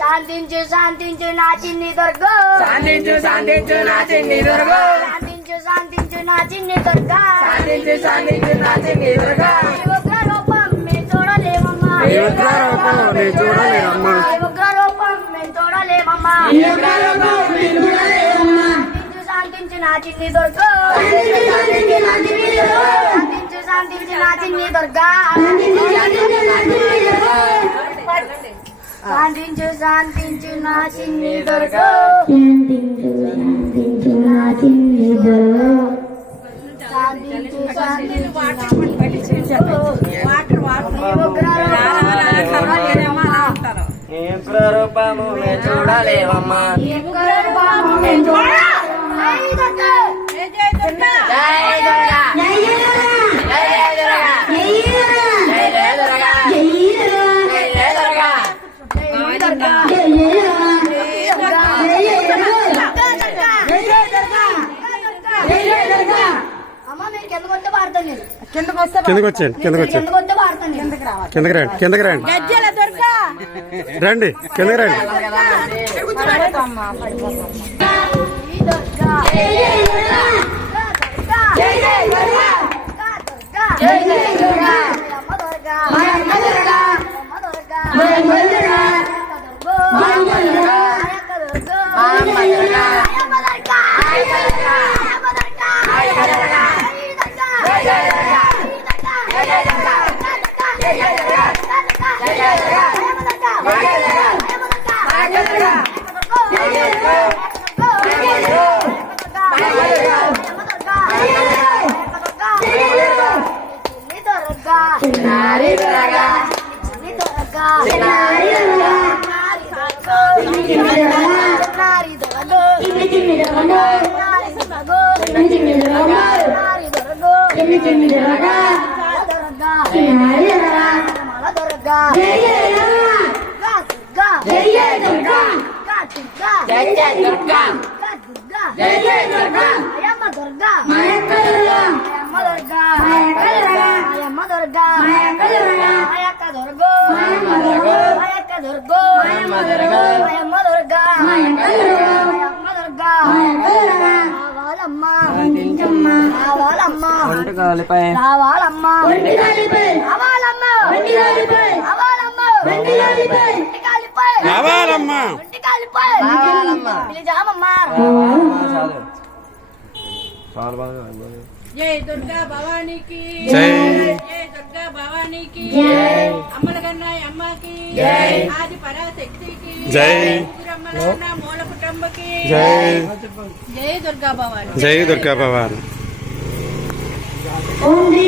శాంతించు శాంతించు నా చిన్ని దొర్గా, శాంతించు శాంతించు నా చిన్ని దొర్గా, శాంతించు శాంతించు నా చిన్ని దొర్గా, శాంతించు శాంతించు నా చిన్ని దొర్గా. ఉగ్ర రూపం మేము చూడలేమమ్మా, ఉగ్ర రూపం మేము చూడలేమమ్మా, ఉగ్ర రూపం మేము చూడలేమమ్మా, ఉగ్ర రూపం మేము చూడలేమమ్మా. శాంతించు నా చిన్ని దొర్గా, శాంతించు శాంతించు నా చిన్ని దొర్గా, శాంతించు శాంతించు నా చిన్ని దొర్గా, శాంతించు శాంతించు నా చిన్ని దొర్గా, శాంతించు శాంతించు ఉగ్ర రూపము మేము చూడలేమమ్మా, ఉగ్ర రూపము మేము చూడలేమమ్మా. కిందకి వచ్చేయండి, కిందకి వచ్చేయండి, కిందకి రండి, రండి, కిందకి రండి. జై దుర్గా భవానీకి జై, జై దుర్గా భవానీకి జై, అమ్మలగన్నాయి అమ్మకి జై, ఆది పరాశక్తికి జై, అమ్మలగన్న మూల కుటుంబకి జై, జై దుర్గా భవానీ, జై దుర్గా భవాని. ఓం శ్రీ